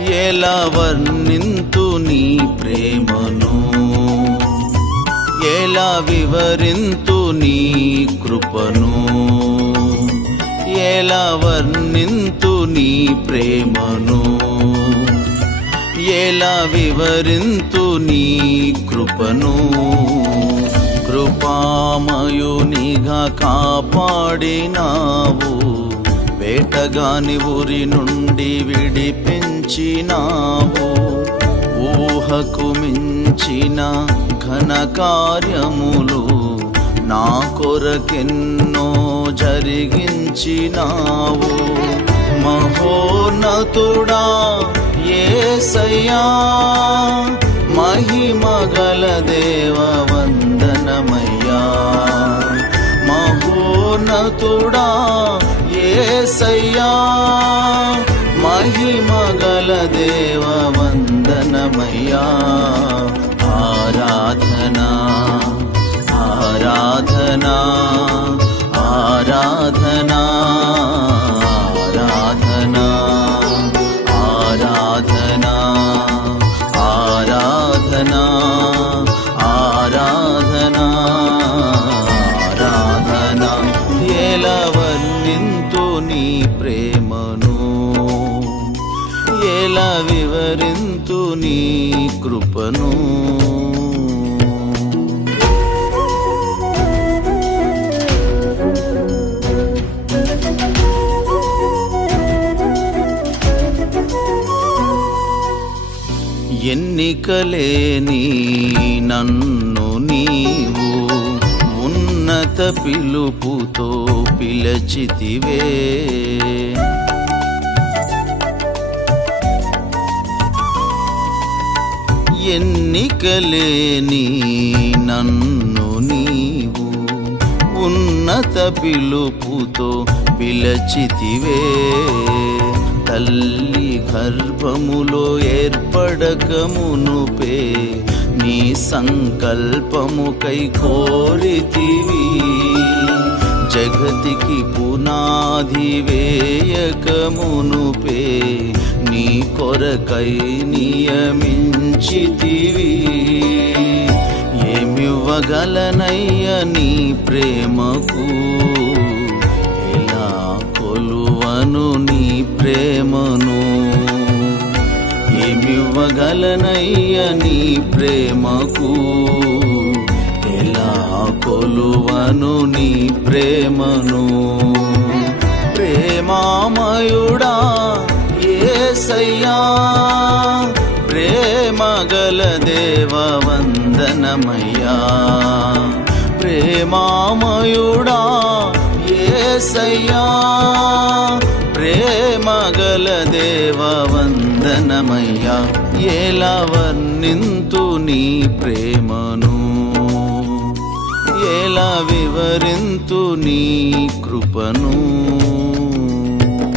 ఎలా వర్ణింతు నీ ప్రేమను? ఎలా వివరింతు నీ కృపను? ఎలా వర్ణింతు నీ ప్రేమను? ఎలా వివరింతు నీ కృపను? కృపామయునిగా కాపాడినావు. వేటగాని ఊరి నుండి విడిపించినావు. ఊహకు మించిన ఘన కార్యములు నా కొరకెన్నో జరిగించినావు. మహోన్నతుడా ఏసయ్యా మహిమగల దేవ వందనమయ్యా. మహోన్నతుడా ఏసయ్యా మహిమగల దేవ వందనమయ్యా. ఆరాధనా ఆరాధనా ఆరాధనా ఆరాధనా ఆరాధనా ఆరాధనా ఆరాధనా ఆరాధనా. ఎలా నీ ప్రేమను ఎలా వివరింతు నీ కృపను? ఎన్నికలేని నన్ను పిలుపుతో పిలచితివే. ఎన్నికలేని నన్ను నీవు ఉన్నత పిలుపుతో పిలచితివే. తల్లి గర్భములో ఏర్పడకమునుపే నీ సంకల్పముకై కోరితి జగతికి పునాది వేయకమునుపే నీ కొరకై నియమించితివి. ఏమివ్వగలనయ్య నీ ప్రేమకు? ఎలా కొలువను నీ ప్రేమను? ఏమివ్వగలనయ్య నీ ప్రేమకు? కొలువను నీ ప్రేమను. ప్రేమామయుడా ఏసయ్యా ప్రేమగల దేవ వందనమయ్యా. ప్రేమామయుడా ఏసయ్యా ప్రేమగల దేవ వందనమయ్యా. ఎలా వర్ణింతు నీ ప్రేమను. వివరింతు నీ కృపను.